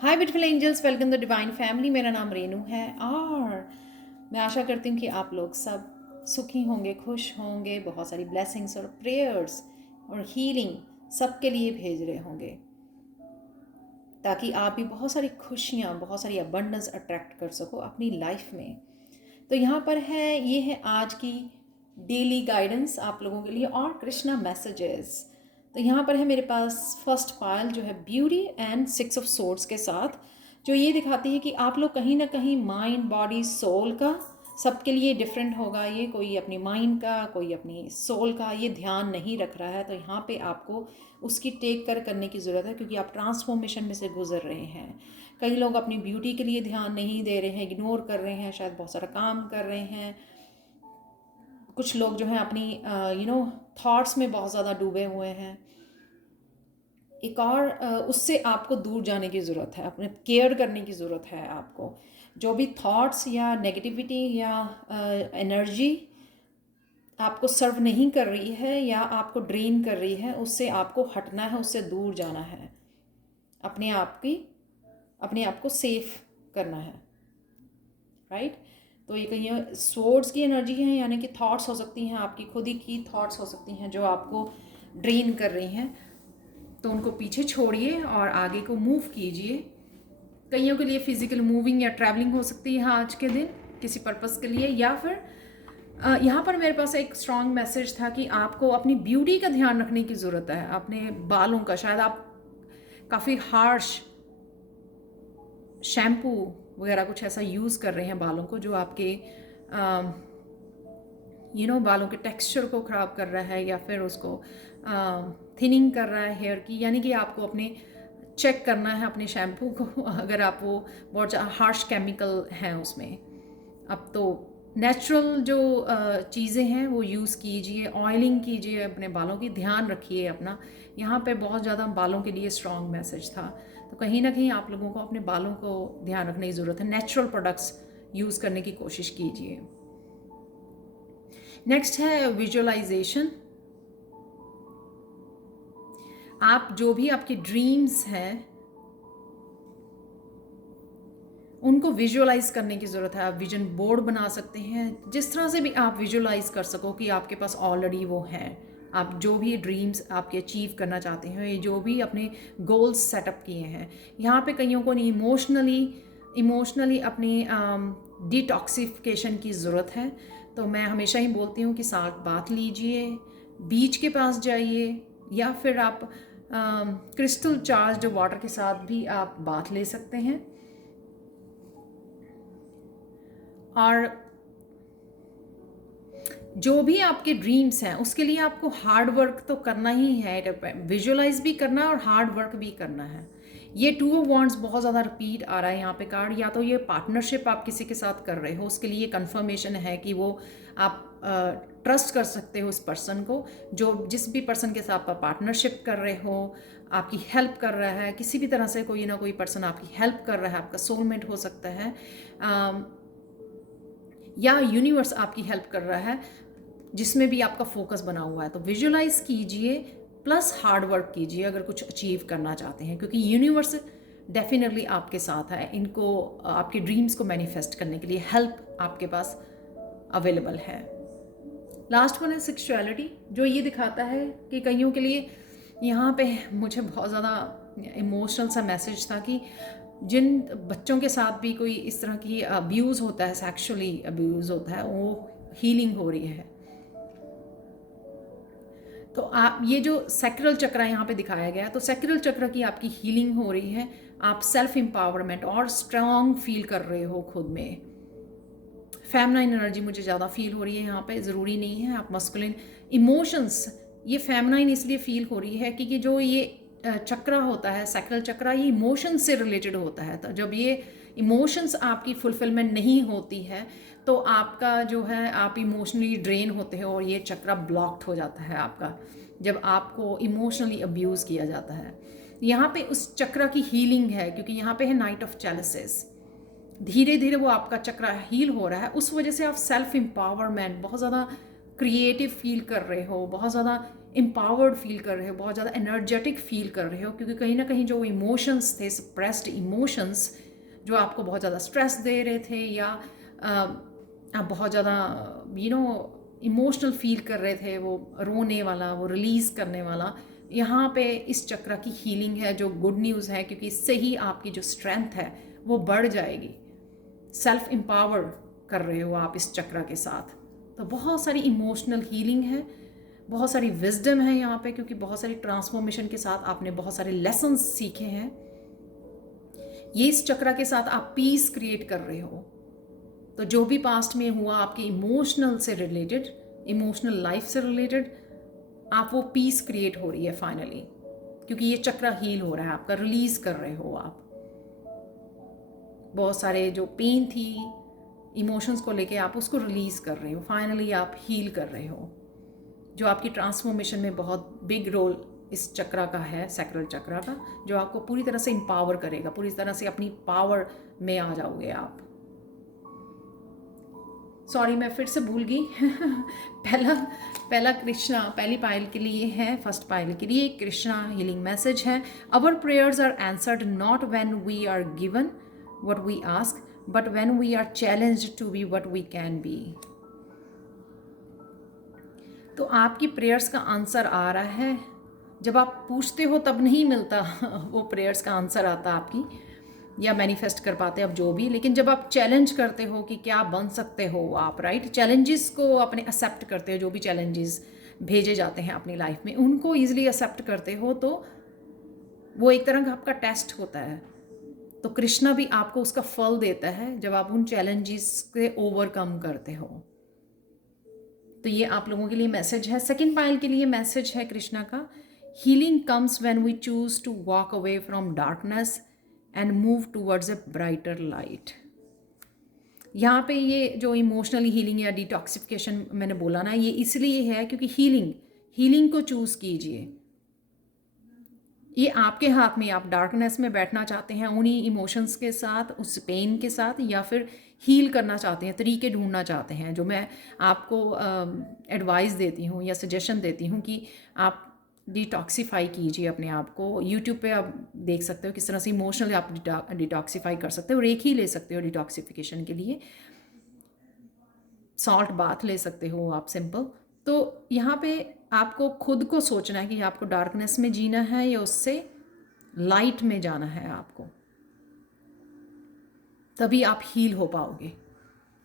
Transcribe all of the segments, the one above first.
Hi beautiful angels, welcome to divine family. मेरा नाम रेनू है और मैं आशा करती हूँ कि आप लोग सब सुखी होंगे, खुश होंगे, बहुत सारी ब्लेसिंग्स और प्रेयर्स और हीलिंग सबके लिए भेज रहे होंगे ताकि आप भी बहुत सारी खुशियाँ, बहुत सारी अबंडेंस अट्रैक्ट कर सको अपनी लाइफ में। तो यहाँ पर है, ये है आज की डेली गाइडेंस आप लोगों के लिए और कृष्णा मैसेजेस। तो यहाँ पर है मेरे पास फर्स्ट पायल जो है beauty and six of swords के साथ, जो ये दिखाती है कि आप लोग कहीं ना कहीं माइंड, बॉडी, सोल का सबके लिए डिफरेंट होगा। ये कोई अपनी माइंड का, कोई अपनी सोल का ये ध्यान नहीं रख रहा है। तो यहाँ पे आपको उसकी टेक कर करने की ज़रूरत है क्योंकि आप ट्रांसफॉर्मेशन में से गुजर रहे हैं। कई लोग अपनी ब्यूटी के लिए ध्यान नहीं दे रहे हैं, इग्नोर कर रहे हैं, शायद बहुत सारा काम कर रहे हैं। कुछ लोग जो हैं अपनी थॉट्स में बहुत ज़्यादा डूबे हुए हैं। एक और उससे आपको दूर जाने की ज़रूरत है, अपने केयर करने की ज़रूरत है आपको। जो भी थॉट्स या नेगेटिविटी या एनर्जी आपको सर्व नहीं कर रही है या आपको ड्रेन कर रही है, उससे आपको हटना है, उससे दूर जाना है। अपने आप को सेफ करना है, राइट। तो ये कहीं सोर्ड्स की एनर्जी है, यानी कि थॉट्स हो सकती हैं, आपकी खुद ही की थॉट्स हो सकती हैं जो आपको ड्रेन कर रही हैं। तो उनको पीछे छोड़िए और आगे को मूव कीजिए। कईयों के लिए फिजिकल मूविंग या ट्रैवलिंग हो सकती है आज के दिन किसी पर्पस के लिए, या फिर यहाँ पर मेरे पास एक स्ट्रॉन्ग मैसेज था कि आपको अपनी ब्यूटी का ध्यान रखने की ज़रूरत है, अपने बालों का। शायद आप काफ़ी हार्श शैम्पू वगैरह कुछ ऐसा यूज़ कर रहे हैं बालों को, जो आपके बालों के टेक्सचर को ख़राब कर रहा है या फिर उसको थिनिंग कर रहा है हेयर की। यानी कि आपको अपने चेक करना है अपने शैम्पू को, अगर आप वो बहुत हार्श केमिकल हैं उसमें। अब तो नेचुरल जो चीज़ें हैं वो यूज़ कीजिए, ऑयलिंग कीजिए अपने बालों की, ध्यान रखिए अपना। यहाँ पे बहुत ज़्यादा बालों के लिए स्ट्रॉन्ग मैसेज था। तो कहीं ना कहीं आप लोगों को अपने बालों को ध्यान रखने की ज़रूरत है। नेचुरल प्रोडक्ट्स यूज़ करने की कोशिश कीजिए। नेक्स्ट है विजुअलाइजेशन। आप जो भी आपके ड्रीम्स हैं उनको विजुअलाइज करने की ज़रूरत है। आप विजन बोर्ड बना सकते हैं, जिस तरह से भी आप विजुअलाइज कर सको कि आपके पास ऑलरेडी वो है। आप जो भी ड्रीम्स आपके अचीव करना चाहते हैं, ये जो भी अपने गोल्स सेटअप किए हैं, यहाँ पे कईयों को इमोशनली अपनी डिटॉक्सिफिकेशन की ज़रूरत है। तो मैं हमेशा ही बोलती हूँ कि साथ बात लीजिए, बीच के पास जाइए, या फिर आप क्रिस्टल चार्ज वाटर के साथ भी आप बात ले सकते हैं। और जो भी आपके ड्रीम्स हैं उसके लिए आपको हार्ड वर्क तो करना ही है, विजुअलाइज भी करना है और हार्ड वर्क भी करना है। ये टू ऑफ वॉन्ड्स बहुत ज़्यादा रिपीट आ रहा है यहाँ पे कार्ड। या तो ये पार्टनरशिप आप किसी के साथ कर रहे हो, उसके लिए कंफर्मेशन है कि वो आप ट्रस्ट कर सकते हो उस पर्सन को। जो जिस भी पर्सन के साथ आप पार्टनरशिप कर रहे हो, आपकी हेल्प कर रहा है किसी भी तरह से, कोई ना कोई पर्सन आपकी हेल्प कर रहा है, आपका सोलमेट हो सकता है, या यूनिवर्स आपकी हेल्प कर रहा है, जिसमें भी आपका फोकस बना हुआ है। तो विजुअलाइज कीजिए प्लस हार्ड वर्क कीजिए अगर कुछ अचीव करना चाहते हैं, क्योंकि यूनिवर्स डेफिनेटली आपके साथ है। इनको आपके ड्रीम्स को मैनिफेस्ट करने के लिए हेल्प आपके पास अवेलेबल है। लास्ट वन है सेक्सुअलिटी, जो ये दिखाता है कि कईयों के लिए यहाँ पे मुझे बहुत ज़्यादा इमोशनल सा मैसेज था कि जिन बच्चों के साथ भी कोई इस तरह की अब्यूज़ होता है, सेक्सुअली अब्यूज़ होता है, वो हीलिंग हो रही है। तो आप ये जो सैक्रल चक्र यहाँ पे दिखाया गया है, तो सैक्रल चक्र की आपकी हीलिंग हो रही है। आप सेल्फ एम्पावरमेंट और स्ट्रांग फील कर रहे हो खुद में। फेमिनाइन एनर्जी मुझे ज़्यादा फील हो रही है यहाँ पे, ज़रूरी नहीं है आप मस्कुलिन इमोशंस। ये फेमिनाइन इसलिए फील हो रही है क्योंकि जो ये चक्र होता है, सैक्रल चक्र, ये इमोशंस से रिलेटेड होता है। तो जब ये इमोशंस आपकी फुलफिलमेंट नहीं होती है तो आपका जो है, आप इमोशनली ड्रेन होते हो और ये चक्र ब्लॉक्ड हो जाता है आपका, जब आपको इमोशनली अब्यूज़ किया जाता है। यहाँ पे उस चक्र की हीलिंग है, क्योंकि यहाँ पे है नाइट ऑफ चैलिसेस। धीरे धीरे वो आपका चक्र हील हो रहा है, उस वजह से आप सेल्फ एम्पावरमेंट, बहुत ज़्यादा क्रिएटिव फील कर रहे हो, बहुत ज़्यादा एम्पावर्ड फील कर रहे हो, बहुत ज़्यादा एनर्जेटिक फील कर रहे हो, क्योंकि कहीं ना कहीं जो इमोशंस थे, सप्रेस्ड इमोशंस जो आपको बहुत ज़्यादा स्ट्रेस दे रहे थे, या आप बहुत ज़्यादा इमोशनल फील कर रहे थे, वो रोने वाला, वो रिलीज़ करने वाला, यहाँ पे इस चक्र की हीलिंग है, जो गुड न्यूज़ है, क्योंकि इससे ही आपकी जो स्ट्रेंथ है वो बढ़ जाएगी। सेल्फ एम्पावर कर रहे हो आप इस चक्र के साथ। तो बहुत सारी इमोशनल हीलिंग है, बहुत सारी विजडम है यहाँ पे, क्योंकि बहुत सारी ट्रांसफॉर्मेशन के साथ आपने बहुत सारे लेसन्स सीखे हैं। ये इस चक्र के साथ आप पीस क्रिएट कर रहे हो। तो जो भी पास्ट में हुआ आपके इमोशनल से रिलेटेड, इमोशनल लाइफ से रिलेटेड, आप वो पीस क्रिएट हो रही है फाइनली, क्योंकि ये चक्र हील हो रहा है आपका, रिलीज कर रहे हो आप। बहुत सारे जो पेन थी इमोशंस को लेके, आप उसको रिलीज कर रहे हो, फाइनली आप हील कर रहे हो, जो आपकी ट्रांसफॉर्मेशन में बहुत बिग रोल इस चक्र का है, सैक्रल चक्र का, जो आपको पूरी तरह से एम्पावर करेगा, पूरी तरह से अपनी पावर में आ जाओगे आप। सॉरी मैं फिर से भूल गई पहला कृष्णा पहली पायल के लिए है, फर्स्ट पायल के लिए कृष्णा हीलिंग मैसेज है। Our prayers are answered not when we are given what we ask, but when we are challenged to be what we can be. तो आपकी प्रेयर्स का आंसर आ रहा है, जब आप पूछते हो तब नहीं मिलता वो प्रेयर्स का आंसर आता आपकी, या मैनिफेस्ट कर पाते आप जो भी, लेकिन जब आप चैलेंज करते हो कि क्या बन सकते हो आप, राइट, चैलेंजेस को अपने एक्सेप्ट करते हो, जो भी चैलेंजेस भेजे जाते हैं अपनी लाइफ में उनको ईजिली एक्सेप्ट करते हो, तो वो एक तरह का आपका टेस्ट होता है। तो कृष्णा भी आपको उसका फल देता है जब आप उन चैलेंजेस के ओवरकम करते हो। तो ये आप लोगों के लिए मैसेज है। सेकंड पायल के लिए मैसेज है कृष्णा का, healing comes when we choose to walk away from darkness and move towards a brighter light. यहाँ पे ये जो इमोशनली हीलिंग या डिटॉक्सिफिकेशन मैंने बोला ना, ये इसलिए है क्योंकि हीलिंग को चूज़ कीजिए। ये आपके हाथ में, आप डार्कनेस में बैठना चाहते हैं उन्हीं इमोशंस के साथ, उस पेन के साथ, या फिर हील करना चाहते हैं, तरीके ढूंढना चाहते हैं, जो मैं आपको एडवाइस देती हूँ या सजेशन देती हूँ कि आप डिटॉक्सीफाई कीजिए अपने आप को। यूट्यूब पे आप देख सकते हो किस तरह से इमोशनली आप डिटॉक्सीफाई कर सकते हो, और एक ही ले सकते हो डिटॉक्सिफिकेशन के लिए, सॉल्ट बाथ ले सकते हो आप, सिंपल। तो यहाँ पे आपको खुद को सोचना है कि आपको डार्कनेस में जीना है या उससे लाइट में जाना है आपको, तभी आप हील हो पाओगे।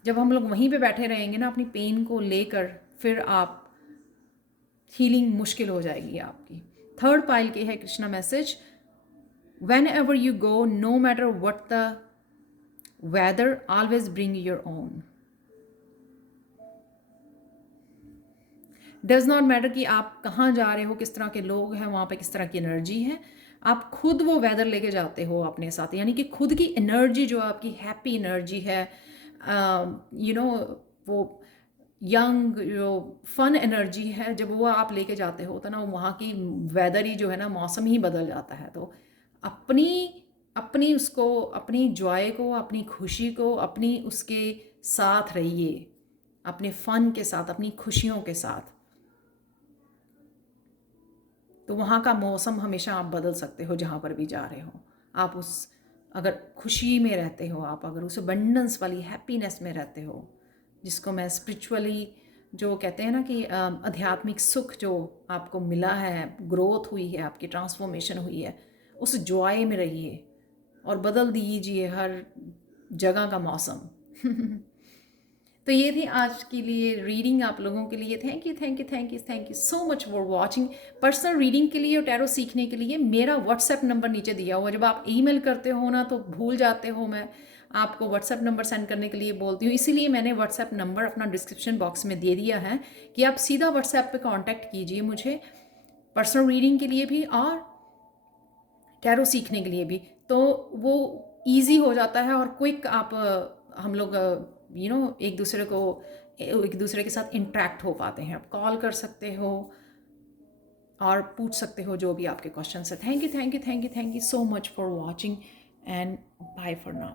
जब हम लोग वहीं पे बैठे रहेंगे ना अपनी पेन को लेकर, फिर आप हीलिंग मुश्किल हो जाएगी आपकी। थर्ड पाइल के है Krishna message, whenever you go, no matter what the weather, always bring your own. Does not matter कि आप कहाँ जा रहे हो, किस तरह के लोग हैं वहाँ पे, किस तरह की एनर्जी है, आप खुद वो वेदर लेके जाते हो अपने साथ। यानी कि खुद की एनर्जी, जो आपकी हैप्पी एनर्जी है, वो यंग जो फन एनर्जी है, जब वो आप लेके जाते हो तो ना वहाँ की वेदर ही जो है ना, मौसम ही बदल जाता है। तो अपनी अपनी उसको, अपनी जॉय को, अपनी खुशी को, अपनी उसके साथ रहिए, अपने फन के साथ, अपनी खुशियों के साथ। तो वहाँ का मौसम हमेशा आप बदल सकते हो, जहाँ पर भी जा रहे हो आप। उस अगर खुशी में रहते हो आप, अगर उस अबंडेंस वाली हैप्पीनेस में रहते हो, जिसको मैं स्पिरिचुअली जो कहते हैं ना कि आध्यात्मिक सुख जो आपको मिला है, ग्रोथ हुई है आपकी, ट्रांसफॉर्मेशन हुई है, उस जॉय में रहिए और बदल दीजिए हर जगह का मौसम तो ये थी आज के लिए रीडिंग आप लोगों के लिए। Thank you thank you thank you thank you so much for watching. Personal reading के लिए और टैरो सीखने के लिए मेरा व्हाट्सएप नंबर नीचे दिया हुआ है। जब आप ईमेल करते हो ना तो भूल जाते हो, मैं आपको व्हाट्सएप नंबर सेंड करने के लिए बोलती हूँ, इसीलिए मैंने व्हाट्सएप नंबर अपना डिस्क्रिप्शन बॉक्स में दे दिया है कि आप सीधा व्हाट्सएप पर कॉन्टैक्ट कीजिए मुझे, पर्सनल रीडिंग के लिए भी और टैरो सीखने के लिए भी। तो वो ईजी हो जाता है और क्विक आप हम लोग एक दूसरे के साथ इंटरेक्ट हो पाते हैं। आप कॉल कर सकते हो और पूछ सकते हो जो भी आपके क्वेश्चन है। Thank you thank you thank you thank you so much for watching and bye for now.